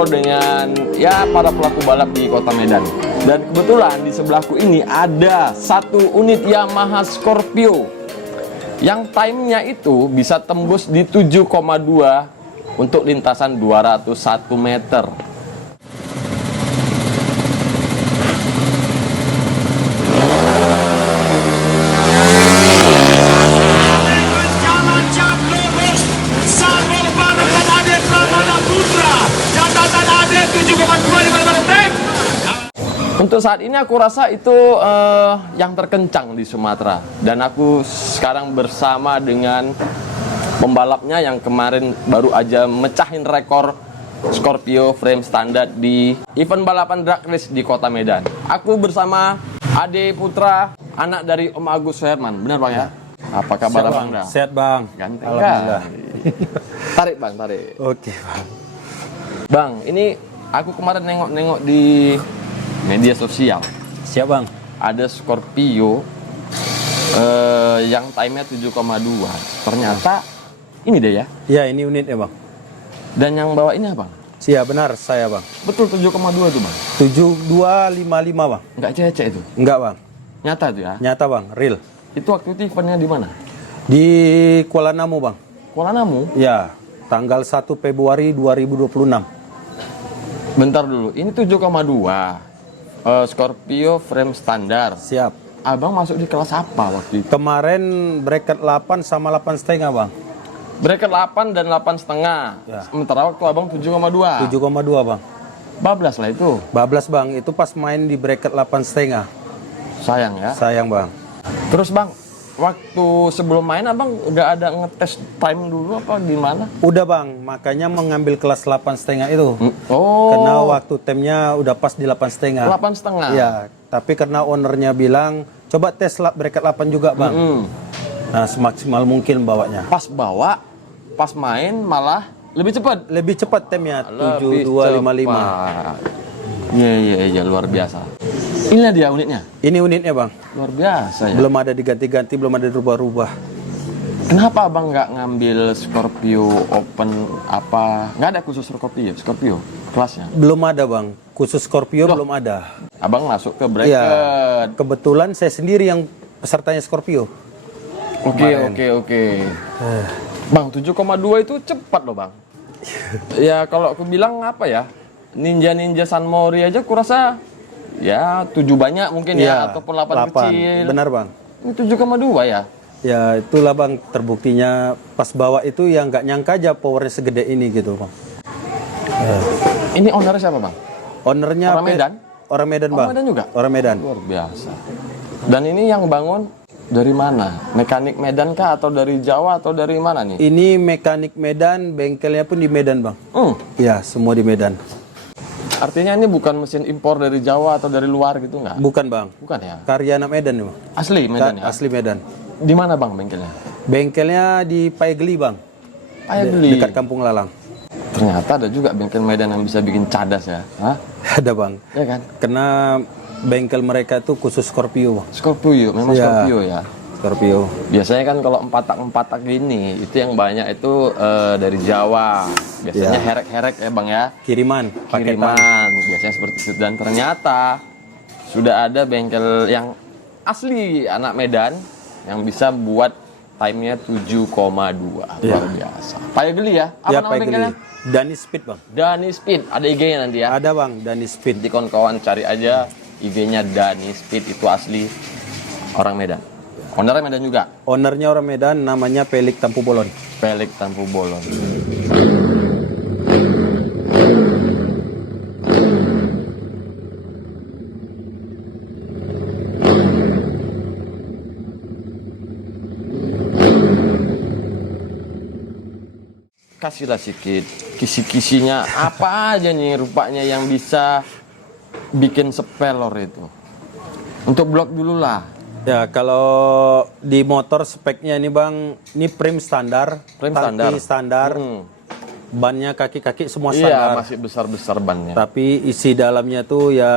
ngobrol dengan ya para pelaku balap di Kota Medan. Dan kebetulan di sebelahku ini ada satu unit Yamaha Scorpio yang time-nya itu bisa tembus di 7,2 untuk lintasan 201 meter. Untuk saat ini aku rasa itu yang terkencang di Sumatera. Dan aku sekarang bersama dengan pembalapnya yang kemarin baru aja mecahin rekor Scorpio frame standar di event balapan drag race di Kota Medan. Aku bersama Ade Putra, anak dari Om Agus Herman. Benar Bang ya? Apa kabar Sehat, Bang? Sehat Bang. Ganteng. Alhamdulillah. Tarik Bang, tarik. Oke Bang. Bang, ini aku kemarin nengok-nengok di media sosial. Siap Bang. Ada Scorpio yang time-nya 7,2. Ternyata ini deh ya. Iya, ini unitnya Bang. Dan yang bawa ini apa? Siap, benar saya Bang. Betul 7,2 tuh Bang. 7255 Bang. Enggak cecek itu. Enggak Bang. Nyata tuh ya. Nyata Bang, real. Itu waktu itu eventnya di mana? Di Kuala Namu Bang. Kuala Namu. Ya, tanggal 1 Februari 2026. Bentar dulu. Ini 7,2. Scorpio frame standar. Siap. Abang masuk di kelas apa waktu itu? Kemarin bracket 8 sama 8,5 Bang. Bracket 8 dan 8,5. Ya. Sementara waktu abang 7,2. 7,2 Bang. Bablas lah itu. Bablas Bang, itu pas main di bracket 8,5. Sayang ya. Sayang Bang. Terus Bang, waktu sebelum main abang nggak ada ngetes time dulu apa gimana? Udah Bang, makanya mengambil kelas 8,5 itu. Oh. Karena waktu timnya udah pas di 8,5. 8,5. Ya, tapi karena ownernya bilang coba tes bracket 8 juga Bang. Nah, semaksimal mungkin bawanya. Pas bawa, pas main malah lebih cepat. Lebih cepat timnya Lebih 7255. cepat. Iya, luar biasa. Inilah dia unitnya. Ini unitnya Bang. Luar biasa ya. Belum ada diganti-ganti, belum ada dirubah-rubah. Kenapa abang nggak ngambil Scorpio Open apa? Nggak ada khusus Scorpio kelasnya? Belum ada Bang. Khusus Scorpio belum ada. Abang masuk ke bracket. Iya. Kebetulan saya sendiri yang pesertanya Scorpio. Oke. Bang, 7,2 itu cepat loh Bang. Ya kalau aku bilang apa ya, Ninja San Mori aja kurasa ya 7 banyak mungkin ya, ataupun 8 kecil. Benar Bang. Ini 7,2 ya. Ya itulah Bang, terbuktinya pas bawa itu yang nggak nyangka aja powernya segede ini gitu Bang. Ini ownernya siapa Bang? Ownernya Orang Medan? Orang Medan Bang. Orang Medan juga? Orang Medan. Luar biasa. Dan ini yang bangun dari mana? Mekanik Medan kah atau dari Jawa atau dari mana nih? Ini mekanik Medan, bengkelnya pun di Medan Bang. Ya, semua di Medan. Artinya ini bukan mesin impor dari Jawa atau dari luar gitu nggak? Bukan Bang. Bukan ya? Karya anak Medan Bang. Asli Medan ya? Asli Medan. Di mana Bang bengkelnya? Bengkelnya di Payageli Bang. Payageli. Dekat Kampung Lalang. Ternyata ada juga bengkel Medan yang bisa bikin cadas ya? Hah? Ada Bang. Ya kan? Karena bengkel mereka itu khusus Scorpio Bang. Scorpio, memang Ya. Scorpio ya? Scorpio. Biasanya kan kalau empat-tak gini, itu yang banyak itu dari Jawa. Biasanya herek-herek ya Bang ya? Kiriman. Paketan. Kiriman, biasanya seperti itu. Dan ternyata sudah ada bengkel yang asli anak Medan yang bisa buat time-nya 7,2. Luar biasa. Payageli ya? Apa nama Payageli. bengkelnya? Dani Speed Bang. Dani Speed. Ada IG-nya nanti ya? Ada Bang, Dani Speed. Di kawan-kawan cari aja IG-nya Dani Speed, itu asli orang Medan. Ownernya Medan juga? Ownernya orang Medan, namanya Pelik Tampu Bolon. Pelik Tampu Bolon. Kasihlah sedikit kisi-kisinya apa aja nih rupanya yang bisa bikin sepelor itu. Untuk blok dulu lah. Ya, kalau di motor speknya ini Bang, ini frame standar, tangki standar, bannya kaki-kaki semua standar. Iya, masih besar-besar bannya. Tapi isi dalamnya tuh ya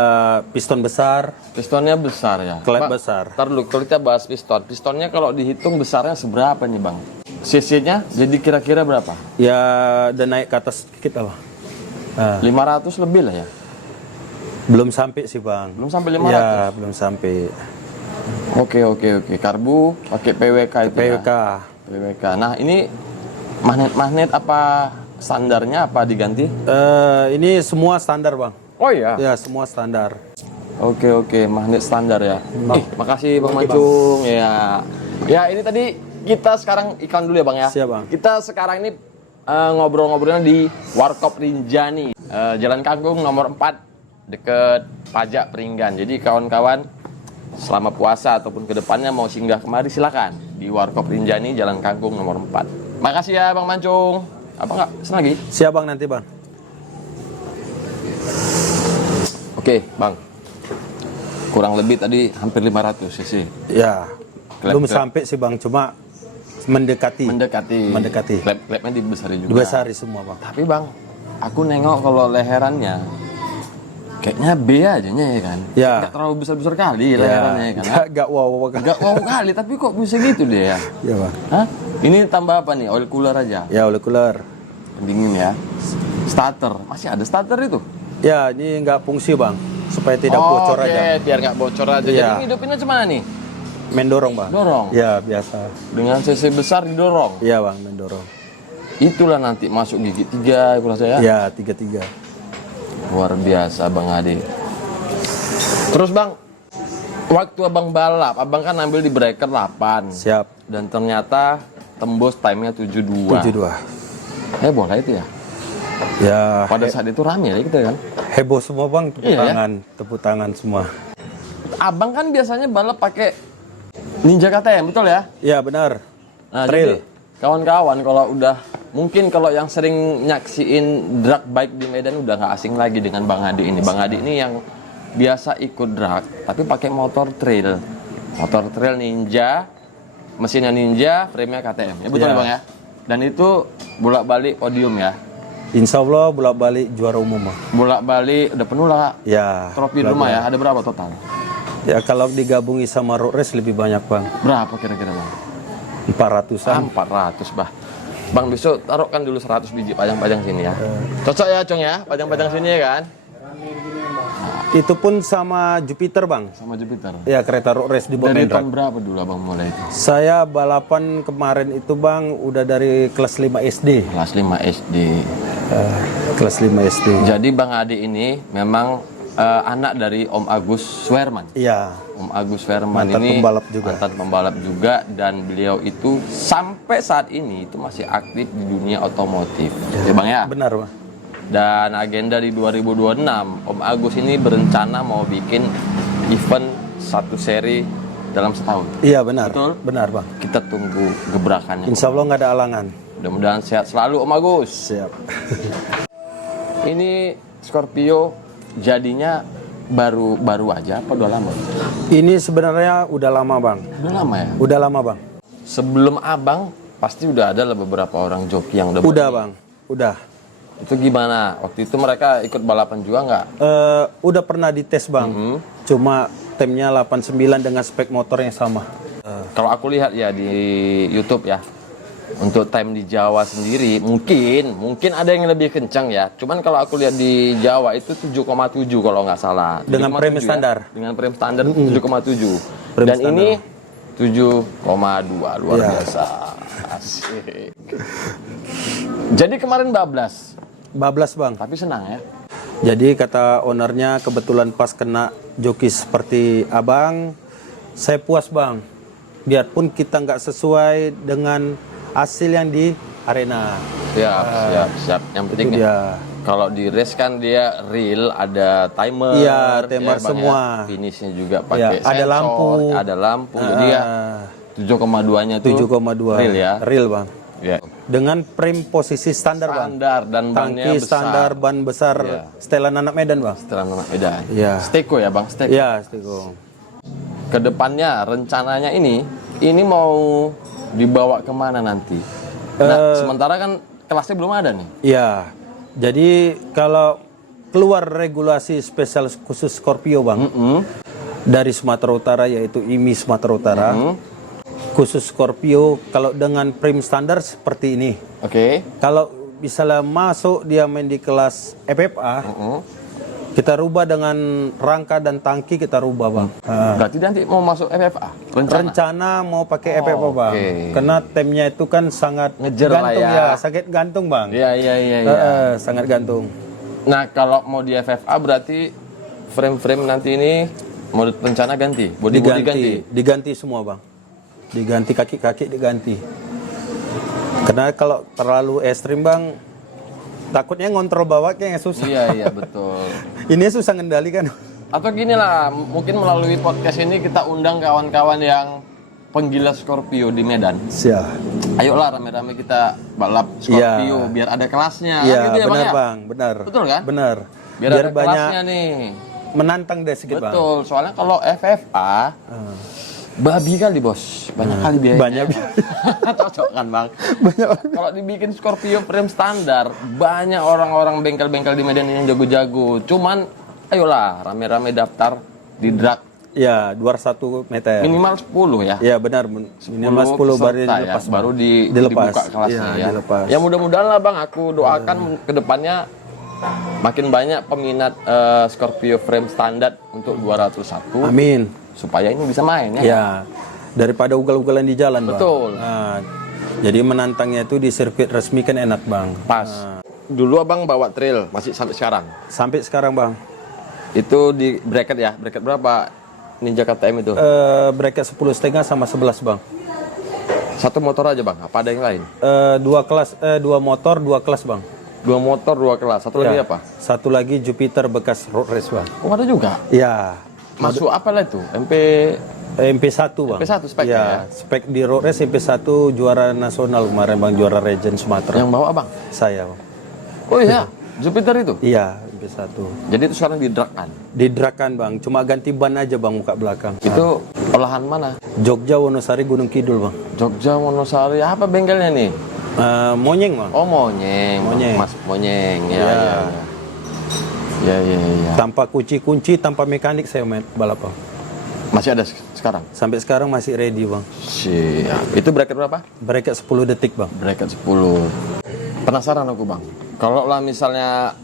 piston besar. Pistonnya besar ya? Klep besar. Ntar dulu, kalau kita bahas piston. Pistonnya kalau dihitung besarnya seberapa nih Bang? CC-nya jadi kira-kira berapa? Ya, udah naik ke atas sedikit apa? 500 lebih lah ya. Belum sampai sih bang. Belum sampai 500. Ya, belum sampai. Oke. Karbu pakai PWK itu PWK. ya. PWK. Nah, ini magnet apa standarnya apa diganti? Ini semua standar bang. Oh iya. Ya, semua standar. Oke, magnet standar ya. Makasih Bang Mancung. Ya. Ya, ini tadi kita sekarang iklan dulu ya Bang ya. Siap Bang. Kita sekarang ini ngobrol-ngobrolnya di Warkop Rinjani, Jalan Kangkung nomor 4 deket Pajak Peringgan. Jadi kawan-kawan selama puasa ataupun kedepannya mau singgah kemari silakan di Warkop Rinjani Jalan Kangkung nomor 4. Makasih ya Bang Mancung. Apa enggak? Pesen lagi? Siap bang nanti bang. Oke, Bang. Kurang lebih tadi hampir 500 cc. Ya. Belum Klep. sampai sih bang, cuma mendekati. Mendekati. Klep-klepnya dibesari juga. Dibesari semua bang. Tapi Bang, aku nengok kalau leherannya kayaknya B aja ya kan. Ya. Nggak terlalu besar-besar kali leherannya ya kan. Gak wow bang. Nggak wow kali, tapi kok bisa gitu deh ya. Ya bang. Hah? Ini tambah apa nih? Oil cooler aja. Ya oleh cooler. Pendingin ya. Starter, masih ada starter itu? Ya ini nggak fungsi bang, supaya tidak bocor aja. Biar nggak bocor aja. Iya. Jadi hidupinnya cemana nih? Mendorong bang. Dorong. Ya biasa. Dengan cc besar didorong. Iya bang, mendorong. Itulah nanti masuk gigi 3 aku rasa ya. Ya 33. Luar biasa Bang Adi. Terus Bang, waktu Abang balap, Abang kan ambil di breaker 8. Siap. Dan ternyata tembus time-nya 72. 72. Boleh itu ya? Ya. Pada saat itu rame ya kita kan? Heboh semua bang, tepuk Iya, ya? tangan, tepuk tangan semua. Abang kan biasanya balap pakai Ninja KTM, betul ya? Ya benar. Nah, Trail. jadi kawan-kawan kalau udah mungkin kalau yang sering nyaksiin drag bike di Medan udah nggak asing lagi dengan Bang Adi ini. Bang Adi ini yang biasa ikut drag tapi pakai motor trail. Motor trail Ninja, mesinnya Ninja, frame-nya KTM. Ya betul Ya. ya Bang ya? Dan itu bolak-balik podium ya. Insya Allah bolak-balik juara umum bang. Bolak-balik udah penuh lah Ya. trofi di rumah ya. Ada berapa total? Ya kalau digabungi sama road race lebih banyak bang. Berapa kira-kira Bang? 400-an. 400 bah. Bang besok taruhkan dulu 100 biji pajang-pajang sini ya. Cocok ya Cong ya, pajang-pajang sini ya kan? Itu pun sama Jupiter bang. Sama Jupiter. Ya kereta road race di Dari Bomendrak. tahun berapa dulu Abang mulai itu? Saya balapan kemarin itu bang udah dari kelas 5 SD. Kelas 5 SD. Kelas 5 SD. Jadi Bang Adi ini memang anak dari Om Agus Swerman. Iya. Om Agus Swerman Mantan ini pembalap juga. mantan pembalap juga dan beliau itu sampai saat ini itu masih aktif di dunia otomotif. Ya Bang ya? Benar bang. Dan agenda di 2026, Om Agus ini berencana mau bikin event satu seri dalam setahun. Iya benar. Betul? Benar bang. Kita tunggu gebrakannya. Insya Allah nggak ada halangan. Mudah-mudahan sehat selalu Om Agus. Siap. Ini Scorpio jadinya baru aja apa udah lama? Ini sebenarnya udah lama bang. Udah lama ya? Udah lama bang. Sebelum Abang pasti udah ada lah beberapa orang joki yang udah Udah berani. bang. Udah. Itu gimana? Waktu itu mereka ikut balapan juga nggak? Udah pernah dites bang. Cuma temnya 89 dengan spek motor yang sama. Kalau aku lihat ya di YouTube ya, untuk time di Jawa sendiri mungkin ada yang lebih kencang ya. Cuman kalau aku lihat di Jawa itu 7,7 kalau nggak salah. Dengan 7,7 frame ya. standar. Dengan frame standar 7,7. Frame Dan standar. ini 7,2 luar Ya. biasa. Asik. Jadi kemarin bablas, Bablas bang. tapi senang ya. Jadi kata ownernya kebetulan pas kena joki seperti abang, saya puas bang. Biarpun kita nggak sesuai dengan hasil yang di arena. Siap. Yang penting Itu nih, dia. kalau di race kan dia real, ada timer, Iya, timer ya, Bang, semua. ya. Finishnya juga pakai Iya, ada lampu. ada lampu. Jadi ya 7,2-nya tuh 7,2 real ya. Real bang. Ya. Dengan frame posisi standar bang. Standar dan bannya Tangki besar. standar, ban besar, Iya. setelan anak Medan bang. Setelah anak Medan. Iya. Steko ya bang, steko. Iya, Stiko. Kedepannya rencananya ini mau dibawa kemana nanti? Nah, sementara kan kelasnya belum ada nih. Iya. Jadi kalau keluar regulasi spesial khusus Scorpio bang dari Sumatera Utara yaitu IMI Sumatera Utara, khusus Scorpio kalau dengan frame standar seperti ini. Oke. Kalau misalnya masuk dia main di kelas FFA, kita rubah dengan rangka dan tangki kita rubah bang. Berarti nanti mau masuk FFA? Rencana mau pakai FFA bang, karena temnya itu kan sangat Ngejer lah gantung ya. sangat gantung bang. Iya. Sangat gantung. Nah kalau mau di FFA berarti frame-frame nanti ini mau rencana ganti? Body-body ganti? Diganti semua bang, diganti kaki-kaki diganti. Karena kalau terlalu ekstrim bang, takutnya ngontrol bawaknya susah. Iya betul. Ini susah ngendalikan. Atau gini lah, mungkin melalui podcast ini kita undang kawan-kawan yang penggila Scorpio di Medan. Siap. Ayolah rame-rame kita balap Scorpio biar ada kelasnya. Iya, kan gitu ya, benar ya? bang, benar. Betul kan? Benar. Biar ada banyak kelasnya nih. menantang deh sedikit bang. Betul, soalnya kalau FFA babi kali bos, banyak kali biayanya. Banyak. Cocok kan bang? Banyak. Kalau dibikin Scorpio frame standar, banyak orang-orang bengkel-bengkel di Medan ini yang jago-jago. Cuman, ayolah rame-rame daftar di drag. Ya, 201 meter. Minimal 10 ya. Ya benar, minimal 10 baru peserta dilepas. Ya, baru dilepas. dibuka kelasnya ya. Dilepas. Ya mudah-mudahan lah bang, aku doakan ke depannya makin banyak peminat Scorpio frame standar untuk 201. Amin. Supaya ini bisa main ya. Ya, daripada ugal-ugalan di jalan bang. Betul. Nah, jadi menantangnya itu di sirkuit resmi kan enak bang. Pas. Dulu abang bawa trail, masih sampai sekarang? Sampai sekarang bang. Itu di bracket ya? Bracket berapa Ninja KTM itu? Bracket 10,5 sama 11 bang. Satu motor aja bang? Apa ada yang lain? Dua motor, 2 kelas bang. 2 motor, 2 kelas. Satu lagi apa? Satu lagi Jupiter bekas road race bang. Oh ada juga? Ya. Masuk apa lah itu? MP1 bang. MP1 speknya ya? Spek di road race MP1 juara nasional kemarin bang, juara Region Sumatera. Yang bawa abang? Saya bang. Oh iya, Jupiter itu? Iya, MP1. Jadi itu sekarang di drag kan? Didrakan bang, cuma ganti ban aja bang muka belakang. Itu olahan mana? Jogja, Wonosari, Gunung Kidul bang. Jogja, Wonosari, apa bengkelnya nih? Monyeng bang. Oh Monyeng. Monyeng. Mas Monyeng, ya. Ya. Ya. Tanpa kunci-kunci, tanpa mekanik saya main balap bang. Masih ada sekarang? Sampai sekarang masih ready bang. Siap. Itu bracket berapa? Bracket 10 detik bang. Bracket 10. Penasaran aku bang. Kalau lah misalnya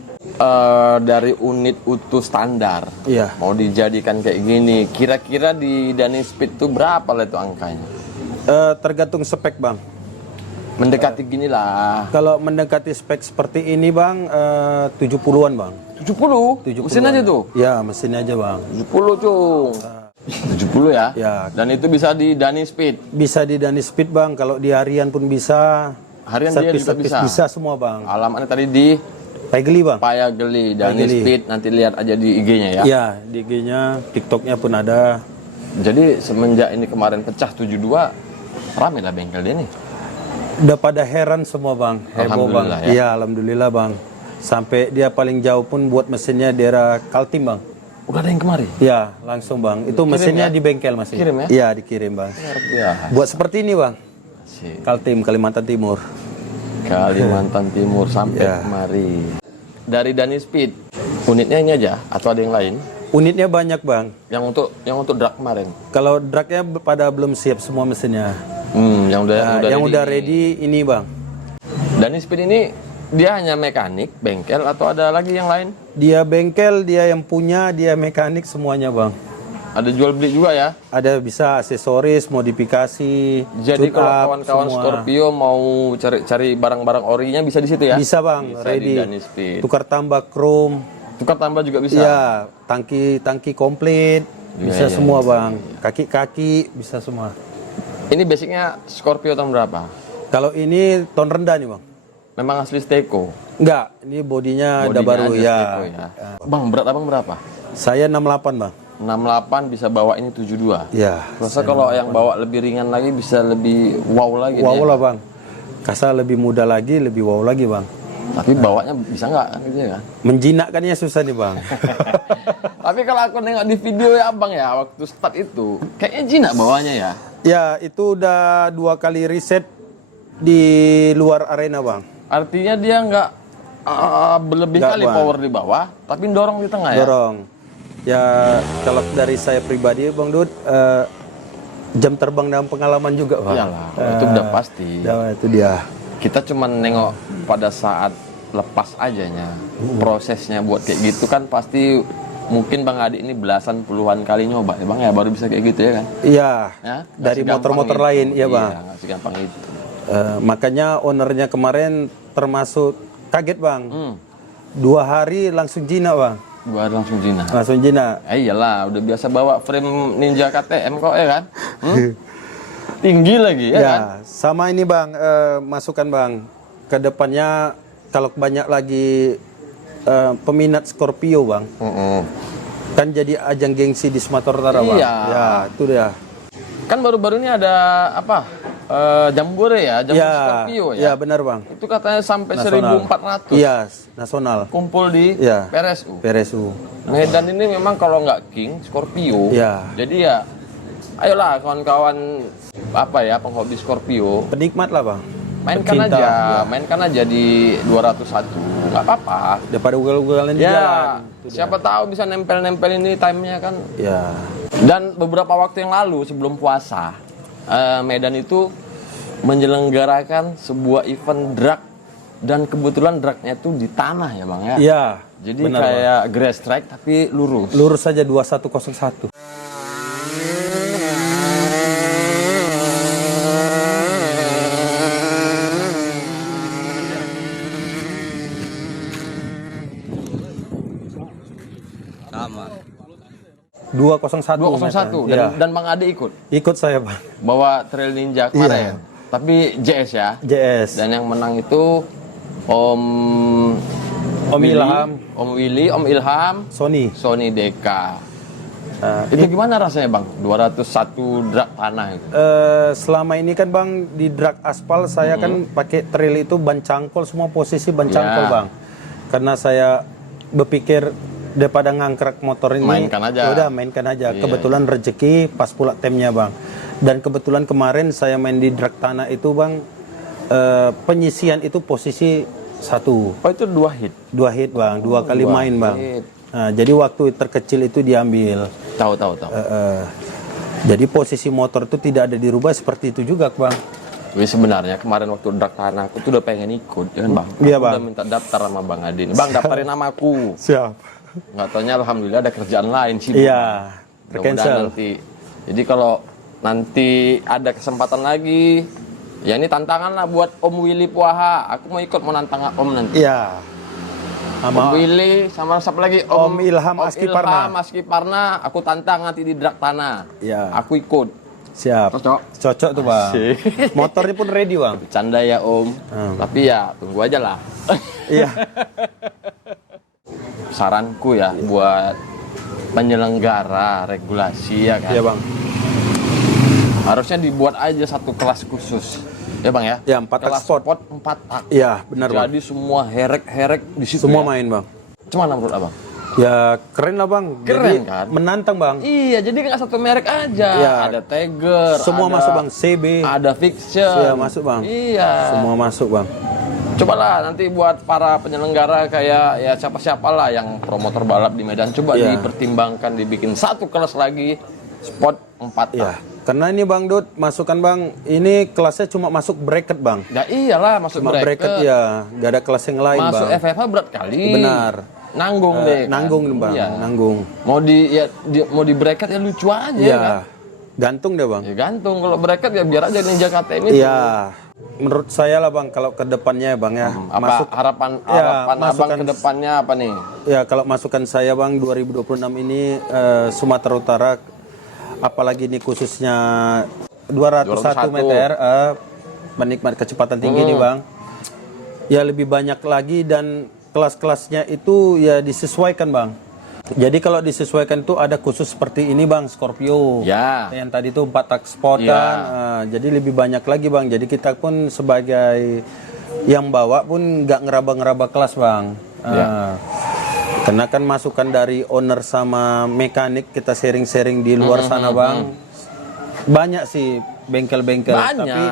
dari unit utuh standar, Iya. mau dijadikan kayak gini, kira-kira di Dunning Speed itu berapa lah itu angkanya? Tergantung spek bang. Mendekati gini lah. Kalau mendekati spek seperti ini bang, 70-an bang. 70? 70 Mesin aja tuh? Ya, mesin aja bang. 70 cung. 70 ya? Ya. Dan itu bisa di Dunning Speed? Bisa di Dunning Speed bang, kalau di harian pun bisa. Harian dia juga bisa? Bisa semua bang. Alamatnya tadi di Pageli bang. Payageli, Dunning Speed, nanti lihat aja di IG-nya ya? Ya, di IG-nya, TikTok-nya pun ada. Jadi semenjak ini kemarin pecah 72, rame lah bengkel dia nih? Udah pada heran semua bang, heboh bang. Alhamdulillah ya? Iya, alhamdulillah bang. Sampai dia paling jauh pun buat mesinnya daerah Kaltim bang. Udah ada yang kemari? Iya, langsung bang. Itu mesinnya di bengkel masih. Kirim ya? Iya, dikirim bang. Luar biasa. Buat seperti ini bang, Sih. Kaltim, Kalimantan Timur. Kalimantan Timur sampai Ya. kemari. Dari Dunning Speed, unitnya ini aja atau ada yang lain? Unitnya banyak bang. Yang untuk drag kemarin. Kalau dragnya pada belum siap semua mesinnya. Yang udah ready ini bang. Dunning Speed ini dia hanya mekanik, bengkel atau ada lagi yang lain? Dia bengkel, dia yang punya, dia mekanik semuanya bang. Ada jual beli juga ya? Ada bisa aksesoris, modifikasi. Jadi tune kalau up, kawan-kawan semua. Scorpio mau cari barang-barang orinya bisa di situ ya? Bisa bang, Bisa ready. di Dunning Speed. Tukar tambah chrome. Tukar tambah juga bisa? Iya, tangki komplit. Bisa Iya, semua bang. Kaki-kaki bisa semua. Ini basicnya Scorpio tahun berapa? Kalau ini ton rendah nih bang. Memang asli Steco? Enggak, ini bodinya udah baru aja ya. Steco ya. Bang, berat abang berapa? Saya 68 bang. 68 bisa bawa ini 72. Ya. Rasa kalau yang bawa lebih ringan lagi bisa lebih wow lagi Wow dia. lah bang. Kasa lebih muda lagi, lebih wow lagi bang. Tapi bawanya bisa nggak kan gitu ya kan? Menjinakkannya susah nih bang. Tapi kalau aku nengok di video ya abang ya waktu start itu kayaknya jinak bawanya ya. Ya itu udah 2 kali riset di luar arena bang. Artinya dia nggak berlebih Nggak, kali Bang. power di bawah, tapi dorong di tengah ya. Dorong. Ya kalau dari saya pribadi bang Dud, jam terbang dalam pengalaman juga bang. Iyalah, itu udah pasti. Itu dia. kita cuma nengok pada saat lepas ajanya. Prosesnya buat kayak gitu kan pasti mungkin Bang Adi ini belasan puluhan kali nyoba ya Bang ya, baru bisa kayak gitu ya kan? Iya. Ya, Dari motor-motor lain, iya Bang. Iya, nggak segampang itu. Makanya ownernya kemarin termasuk kaget Bang. 2 hari langsung jinak Bang. Gua langsung Cina. Langsung jinak. Iyalah, udah biasa bawa frame Ninja KTM kok ya kan? Tinggi lagi ya, kan? Sama ini Bang, masukan Bang. Kedepannya kalau banyak lagi peminat Scorpio Bang, kan jadi ajang gengsi di Sumatera Utara Bang. Iya. Ya, itu dia. Kan baru-baru ini ada apa? Jambore ya, Jambore Scorpio ya. Iya benar Bang. Itu katanya sampai Nasional. 1.400 Iya, nasional. kumpul di Iya. PRSU. PRSU. Medan ini memang kalau nggak King, Scorpio. Iya. Jadi ya, ayolah kawan-kawan apa ya penghobi Scorpio, Penikmat lah Bang. mainkan Pecinta, aja, ya. mainkan aja di 201, nggak apa-apa. Daripada ugal-ugalan di jalan. Ya, siapa tahu bisa nempel-nempel ini time-nya kan. Ya. Dan beberapa waktu yang lalu sebelum puasa, Medan itu menyelenggarakan sebuah event drag, dan kebetulan dragnya itu di tanah ya Bang ya. Iya. Jadi benar, kayak grass track tapi lurus. lurus saja 2101. Sama. 201. 201 meter. Iya. dan Bang Ade ikut Ikut saya Bang. bawa Trail Ninja kemarin. Tapi JS ya. JS. Dan yang menang itu Om Willy, Ilham. Om Willy, Om Ilham, Sony. Sony Deka. Itu gimana rasanya Bang? 201 drag tanah itu. Selama ini kan Bang di drag aspal saya kan pakai trail itu ban cangkol, semua posisi ban cangkol Ya. Bang. Karena saya berpikir daripada ngangkrak motor ini, Mainkan aja. ya udah mainkan aja. Iya. Kebetulan rezeki pas pula temnya Bang. Dan kebetulan kemarin saya main di drag tanah itu Bang, penyisian itu posisi 1. Oh itu 2 hit. 2 hit Bang, 2 kali 2 main Bang. hit. Nah, jadi waktu terkecil itu diambil. Tahu. Jadi posisi motor itu tidak ada dirubah seperti itu juga Bang. Jadi sebenarnya kemarin waktu drag tanah aku tuh udah pengen ikut, ya kan Bang? Iya, Aku Bang. udah minta daftar sama Bang Adin. Bang daftarin namaku. Siap. Nggak taunya alhamdulillah ada kerjaan lain sih. Iya, Mudah-mudahan tercancel. nanti. Jadi kalau nanti ada kesempatan lagi, ya ini tantangan lah buat Om Willy Puaha. Aku mau ikut, mau nantang Om nanti. Iya. Om Sama Willy sama siapa lagi? Om Ilham Askiparna. Ilham Askiparna. Aku tantang nanti di drag tanah. Iya. Aku ikut. siap. Cocok. Cocok tuh Bang. Asik. Motornya pun ready Bang. Bercanda ya Om. Tapi ya tunggu aja lah. Iya. Saranku ya buat penyelenggara regulasi ya kan. Iya Bang. Harusnya dibuat aja satu kelas khusus. Ya Bang ya? Ya, 4 tak Kelas sport. 4 tak. Iya, benar Bang. Jadi semua herek-herek di situ. Semua ya? main Bang. Gimana menurut Abang? Ya keren lah Bang. Keren, Jadi, kan? menantang Bang. Iya, jadi nggak satu merek aja. Iya. Ada Tiger, Semua ada- masuk Bang. CB. Ada Fiction. Iya, masuk, Bang. Iya. Semua masuk Bang. Cobalah nanti buat para penyelenggara kayak ya siapa-siapalah yang promotor balap di Medan, coba Iya. dipertimbangkan dibikin satu kelas lagi spot 4 tak. Iya. Karena ini Bang Dut, masukan Bang, ini kelasnya cuma masuk bracket Bang. Ya iyalah masuk Cuma bracket bracket. ya, gak ada kelas yang lain Masuk Bang. FFH berat kali. Benar. Nanggung deh. kan? Nanggung Bang, Iya. nanggung. Mau mau di bracket ya lucu aja Iya. kan. Gantung deh Bang. Ya gantung, kalau bracket ya biar aja Ninja KTM itu. Iya. Menurut saya lah Bang, kalau ke depannya ya Bang ya. Apa harapan Ya, Abang masukan ke depannya apa nih? Ya kalau masukan saya Bang 2026 ini Sumatera Utara, apalagi ini khususnya 201 meter menikmat kecepatan tinggi nih Bang. Ya lebih banyak lagi dan kelas-kelasnya itu ya disesuaikan Bang. Jadi kalau disesuaikan itu ada khusus seperti ini Bang, Scorpio. Ya. Yang tadi itu 4 tak sport Ya. kan. Jadi lebih banyak lagi Bang. Jadi kita pun sebagai yang bawa pun nggak ngeraba-ngeraba kelas Bang. Karena kan masukan dari owner sama mekanik kita sharing-sharing di luar sana Bang. Banyak sih bengkel-bengkel. Banyak. Tapi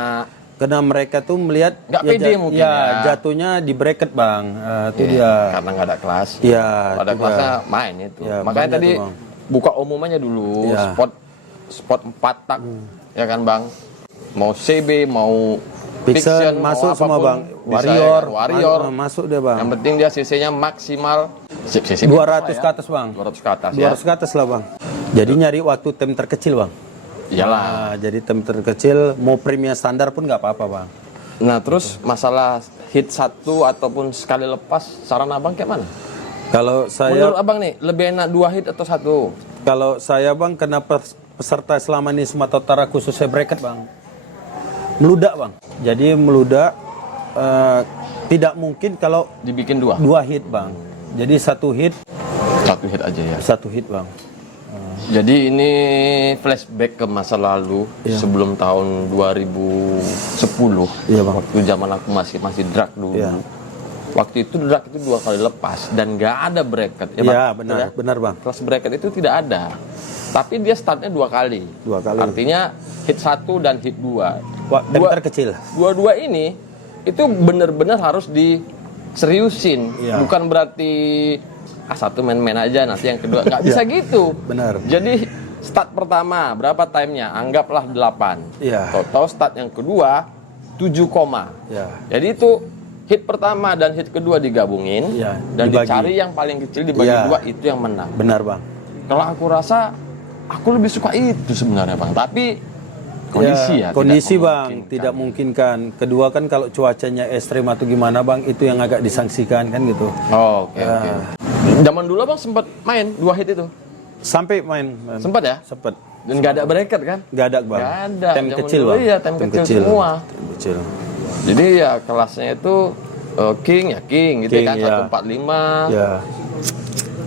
karena mereka tuh melihat Nggak pede mungkin ya. jatuhnya di bracket Bang. Itu dia. Karena nggak ada kelas. Iya, Kalau ada itu kelasnya dia. main itu. Ya, Makanya banyak tadi tuh, Bang. buka umumnya dulu Ya. spot 4 tak. Ya kan Bang? Mau CB, mau Fiction, masuk mau semua apapun bang. bisa, Warrior, ya. Warrior. masuk dia bang. Yang penting dia cc-nya maksimal cc 200 ke atas bang. 200 ke atas ya. 200 ke atas lah bang. Jadi nyari waktu tem terkecil bang. Iyalah. Nah, jadi tem terkecil mau premium standar pun nggak apa-apa bang. Nah, terus masalah hit 1 ataupun sekali lepas, saran abang kayak mana? Kalau saya Menurut abang nih, lebih enak 2 hit atau 1? Kalau saya bang, kena peserta selama ini Sumatera Utara khususnya bracket bang, meludak bang. Jadi meludak tidak mungkin kalau Dibikin 2? 2 hit bang. Jadi 1 hit, 1 hit aja ya. 1 hit bang. Jadi ini flashback ke masa lalu sebelum tahun 2010. Iya, Bang. Waktu zaman aku masih drag dulu. Iya. Waktu itu drag itu 2 kali lepas dan nggak ada bracket. Iya Bang? benar, Betul ya? benar bang. Kelas bracket itu tidak ada. Tapi dia startnya 2 kali. 2 kali. Artinya hit 1 dan hit 2. Wah, tem terkecil. Dua-dua ini itu benar-benar harus diseriusin. Iya. Bukan berarti satu main-main aja nanti yang kedua nggak bisa gitu. Benar. Jadi start pertama berapa timenya? Anggaplah 8. Iya. Total start yang kedua 7, Iya. jadi itu hit pertama dan hit kedua digabungin Iya, dan dibagi. dicari yang paling kecil dibagi Iya. 2 itu yang menang. Benar bang. Kalau aku rasa aku lebih suka itu sebenarnya bang. Tapi kondisi ya. Kondisi tidak bang memungkinkan. tidak memungkinkan. Kedua kan kalau cuacanya ekstrim atau gimana bang, itu yang agak disangsikan kan gitu. Oh, oke oke. Zaman dulu bang sempat main 2 hit itu. Sampai main. Sempat ya? Sempet. Dan nggak ada bracket kan? Nggak ada bang. Nggak ada. Tem Zaman kecil dulu bang. iya, tem kecil semua. Tem kecil. Jadi ya kelasnya itu king ya king gitu King, kan ya. 145. Ya.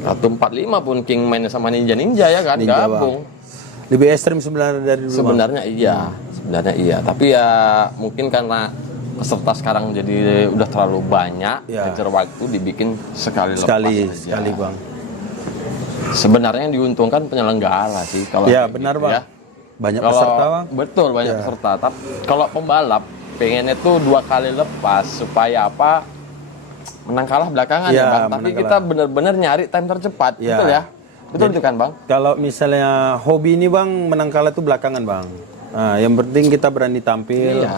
145 pun king mainnya sama ninja ya kan Ninja, gabung. Lebih ekstrim sebenarnya dari dulu bang. Sebenarnya iya. Tapi ya mungkin karena peserta sekarang jadi udah terlalu banyak, Ya. ngejar waktu dibikin sekali Sekali lepas aja. sekali bang. Sebenarnya yang diuntungkan penyelenggara sih kalau Ya kayak benar gitu bang. ya. Banyak Kalau peserta bang. betul banyak Ya. peserta. Tapi kalau pembalap pengennya tuh 2 kali lepas supaya apa? Menang kalah belakangan Ya, ya bang. Tapi menang kita kalah. benar-benar nyari time tercepat, Ya. betul ya? Betul itu kan bang? Kalau misalnya hobi ini bang, menang kalah itu belakangan bang. Nah, yang penting kita berani tampil Iya.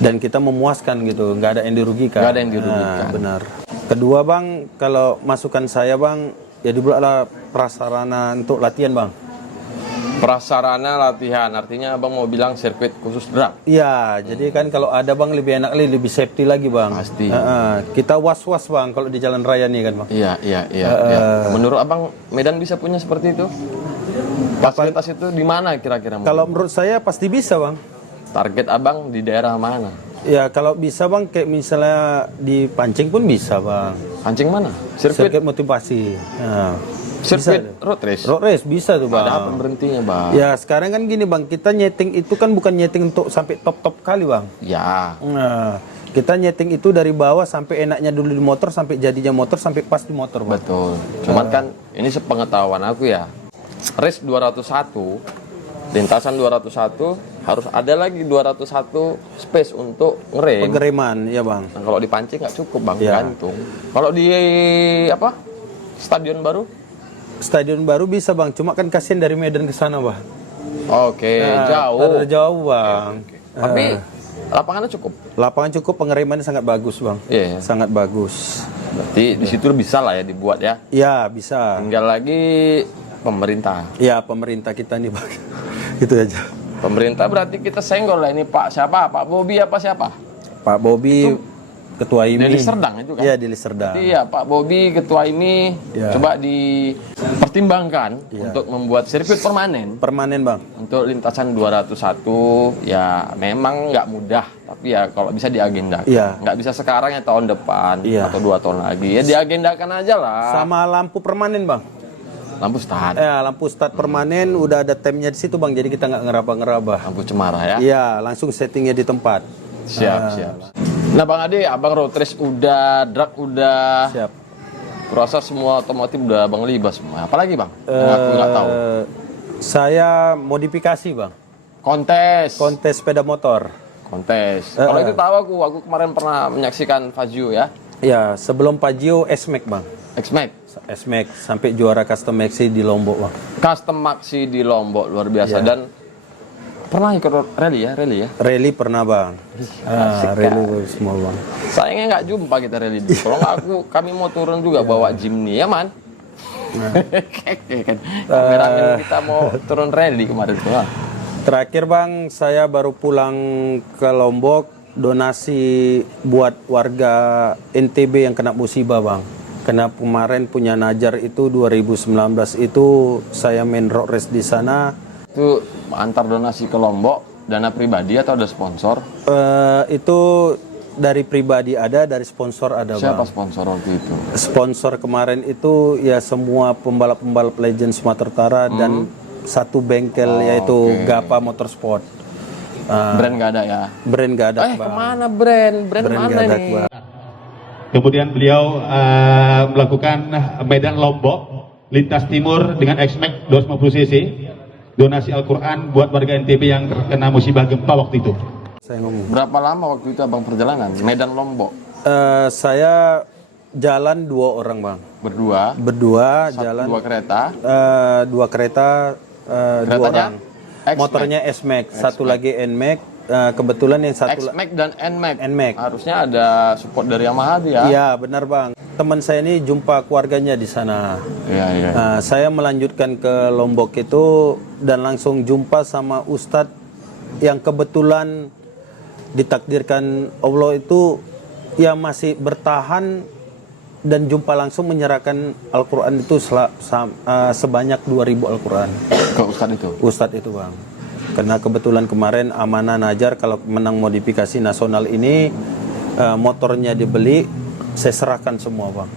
dan kita memuaskan gitu, nggak ada yang dirugikan. Nggak ada yang dirugikan. Nah, benar. Kedua bang, kalau masukan saya bang, ya dibuatlah prasarana untuk latihan bang. Prasarana latihan, artinya abang mau bilang sirkuit khusus drag. Iya, jadi kan kalau ada bang lebih enak lagi, lebih safety lagi bang. Pasti. Kita was-was bang kalau di jalan raya nih kan bang. Iya. Menurut abang Medan bisa punya seperti itu? Fasilitas itu di mana kira-kira? Kalau menurut saya pasti bisa bang. Target abang di daerah mana? Ya kalau bisa bang, kayak misalnya di Pancing pun bisa bang. Pancing mana? Sirkuit Sirkuit motivasi. Nah, sirkuit bisa. road race. Road race bisa tuh bang. Ada apa berhentinya bang? Ya sekarang kan gini bang, kita nyeting itu kan bukan nyeting untuk sampai top kali bang. Ya. Nah, kita nyeting itu dari bawah sampai enaknya dulu di motor, sampai jadinya motor, sampai pas di motor bang. Betul. Cuman kan ini sepengetahuan aku ya. Race 201, lintasan 201 harus ada lagi 201 space untuk ngerem. Pengereman, ya bang. Nah, kalau dipancing nggak cukup bang, Iya. gantung. Kalau di apa? Stadion baru? Stadion baru bisa bang, cuma kan kasihan dari Medan ke sana bang. Oke, Nah, jauh. terlalu jauh bang. Tapi lapangannya cukup. Lapangan cukup, pengeremannya sangat bagus bang. Iya. Sangat bagus. Berarti di situ bisa lah ya dibuat ya. Ya bisa. Tinggal lagi pemerintah. Ya pemerintah kita nih bang. Itu aja. Pemerintah berarti kita senggol lah ini Pak siapa? Pak Bobi apa siapa? Pak Bobi ketua IMI. Deli Serdang itu kan? Iya Deli Serdang. Iya Pak Bobi ketua IMI Ya. coba dipertimbangkan untuk membuat sirkuit permanen Permanen bang. untuk lintasan 201 ya memang nggak mudah tapi ya kalau bisa diagendakan. Iya. Nggak bisa sekarang ya tahun depan Iya. atau 2 tahun lagi ya diagendakan aja lah. Sama lampu permanen bang. Lampu start, Ya lampu start permanen, udah ada temnya di situ bang. Jadi kita nggak ngeraba-ngeraba. lampu cemara ya. Iya langsung settingnya di tempat. Siap. Nah Bang Ade, Abang road race udah, drag udah, Siap. kurasa semua otomotif udah Abang libas semua. Apalagi Bang? Yang aku nggak tahu. Saya modifikasi bang. Kontes. Kontes sepeda motor. Kontes. Kalau itu tahu aku kemarin pernah menyaksikan Fazio ya. Ya sebelum Pajio S-Max bang. X-Max. S-Max sampai juara custom maxi di Lombok bang. Custom Maxi di Lombok luar biasa Iya. dan pernah ikut rally ya? Rally pernah bang. Asik, Rally semua bang. Sayangnya nggak jumpa kita rally dulu. Kalau nggak kami mau turun juga bawa Jimny ya man. Kan kameramen kita mau turun rally kemarin tuh. Bang. Terakhir bang, saya baru pulang ke Lombok donasi buat warga NTB yang kena musibah bang. Karena kemarin punya Najar itu 2019 itu saya main road race di sana. Itu antar donasi ke Lombok, dana pribadi atau ada sponsor? Itu dari pribadi ada, dari sponsor ada bang. Siapa sponsor waktu itu? Sponsor kemarin itu ya semua pembalap-pembalap legend Sumatera Utara dan satu bengkel yaitu Gapa Motorsport. Brand nggak ada ya? Brand nggak ada bang. Kemana brand? Brand mana nggak ada, nih? bang. Kemudian beliau melakukan Medan Lombok lintas timur dengan X-Max 250 cc donasi Al-Quran buat warga NTB yang terkena musibah gempa waktu itu. Saya ngomong. Berapa lama waktu itu abang perjalanan Medan Lombok? Saya jalan 2 orang bang. Berdua jalan. 2 kereta. 2 kereta. 2 orang. X-Max. Motornya S-Max, satu lagi N-Max. Kebetulan yang satu X-Max dan N-Max. N-Max. Harusnya ada support dari Yamaha ya? Iya benar bang. Teman saya ini jumpa keluarganya di sana. Iya. Saya melanjutkan ke Lombok itu dan langsung jumpa sama Ustadz yang kebetulan ditakdirkan Allah itu ya masih bertahan dan jumpa langsung menyerahkan Al-Quran itu sebanyak 2000 Al-Quran. Ke Ustadz itu? Ustadz itu bang. Karena kebetulan kemarin amanah Najar kalau menang modifikasi nasional ini motornya dibeli, saya serahkan semua bang.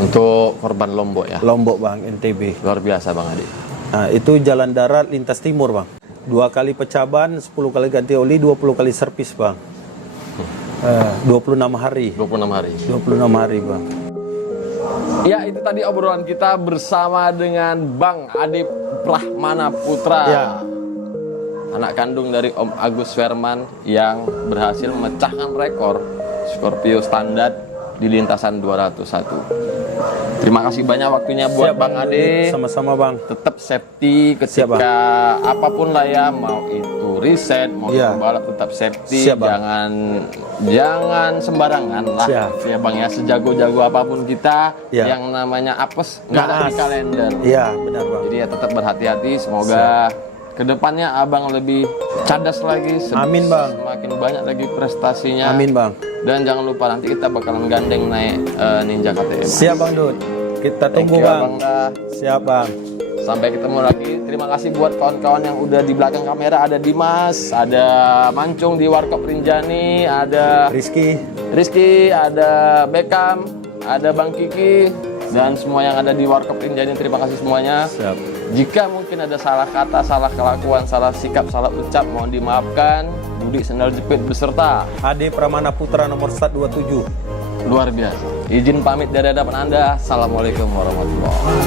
Untuk korban Lombok ya? Lombok bang, NTB. Luar biasa bang Adi. Nah, itu jalan darat lintas timur bang. 2 kali pecah ban, 10 kali ganti oli, 20 kali servis bang. 26 hari. 26 hari. 26 hari bang. Ya itu tadi obrolan kita bersama dengan Bang Adi Prahmana Putra. Ya. Anak kandung dari Om Agus Verman yang berhasil memecahkan rekor Scorpio standar di lintasan 201. Terima kasih banyak waktunya buat Bang Ade. Sama-sama bang. Tetap safety ketika apapun lah ya, mau itu riset, mau balap tetap safety. Siap, bang. Jangan sembarangan lah. Siap. Ya Bang ya, sejago-jago apapun kita yang namanya apes nggak ada di kalender. Iya benar bang. Jadi ya tetap berhati-hati. Semoga kedepannya abang lebih cadas lagi. Amin bang. Semakin banyak lagi prestasinya. Amin bang. Dan jangan lupa nanti kita bakalan gandeng naik Ninja KTM. Siap bang Dut. Kita tunggu bang. Siap bang. Sampai ketemu lagi. Terima kasih buat kawan-kawan yang udah di belakang kamera. Ada Dimas, ada Mancung di Warkop Rinjani, ada Rizky, ada Beckham, ada Bang Kiki, dan semua yang ada di Warkop Rinjani. Terima kasih semuanya. Siap. Jika mungkin ada salah kata, salah kelakuan, salah sikap, salah ucap, mohon dimaafkan. Budi Sendal Jepit beserta Ade Pramana Putra nomor 127. luar biasa. Izin pamit dari hadapan Anda. Assalamualaikum warahmatullahi wabarakatuh.